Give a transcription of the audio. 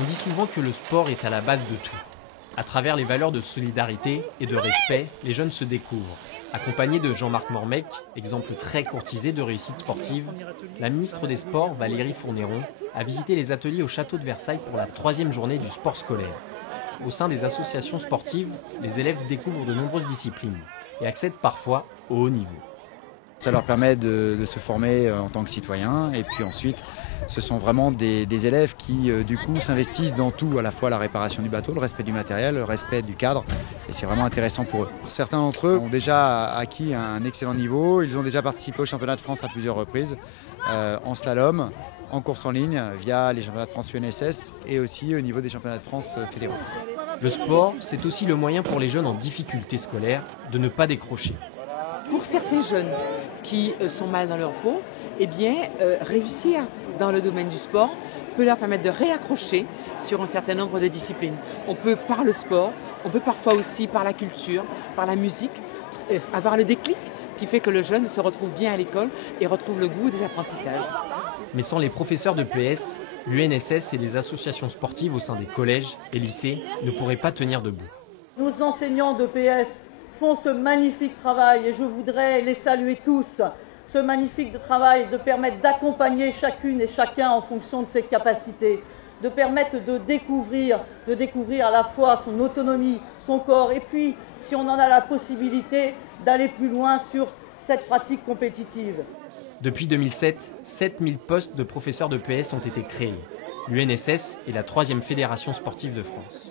On dit souvent que le sport est à la base de tout. À travers les valeurs de solidarité et de respect, les jeunes se découvrent. Accompagnée de Jean-Marc Mormec, exemple très courtisé de réussite sportive, la ministre des Sports, Valérie Fourniron, a visité les ateliers au château de Versailles pour la 3e journée du sport scolaire. Au sein des associations sportives, les élèves découvrent de nombreuses disciplines et accèdent parfois au haut niveau. Ça leur permet de se former en tant que citoyens et puis ensuite ce sont vraiment des élèves qui du coup s'investissent dans tout, à la fois la réparation du bateau, le respect du matériel, le respect du cadre et c'est vraiment intéressant pour eux. Certains d'entre eux ont déjà acquis un excellent niveau, ils ont déjà participé au championnat de France à plusieurs reprises en slalom, en course en ligne via les championnats de France UNSS et aussi au niveau des championnats de France fédéraux. Le sport, c'est aussi le moyen pour les jeunes en difficulté scolaire de ne pas décrocher. Pour certains jeunes qui sont mal dans leur peau, eh bien, réussir dans le domaine du sport peut leur permettre de réaccrocher sur un certain nombre de disciplines. On peut par le sport, on peut parfois aussi par la culture, par la musique, avoir le déclic qui fait que le jeune se retrouve bien à l'école et retrouve le goût des apprentissages. Mais sans les professeurs de PS, l'UNSS et les associations sportives au sein des collèges et lycées ne pourraient pas tenir debout. Nos enseignants de PS font ce magnifique travail et je voudrais les saluer tous. Ce magnifique travail de permettre d'accompagner chacune et chacun en fonction de ses capacités, de permettre de découvrir à la fois son autonomie, son corps et puis, si on en a la possibilité, d'aller plus loin sur cette pratique compétitive. Depuis 2007, 7000 postes de professeurs de PS ont été créés. L'UNSS est la 3e fédération sportive de France.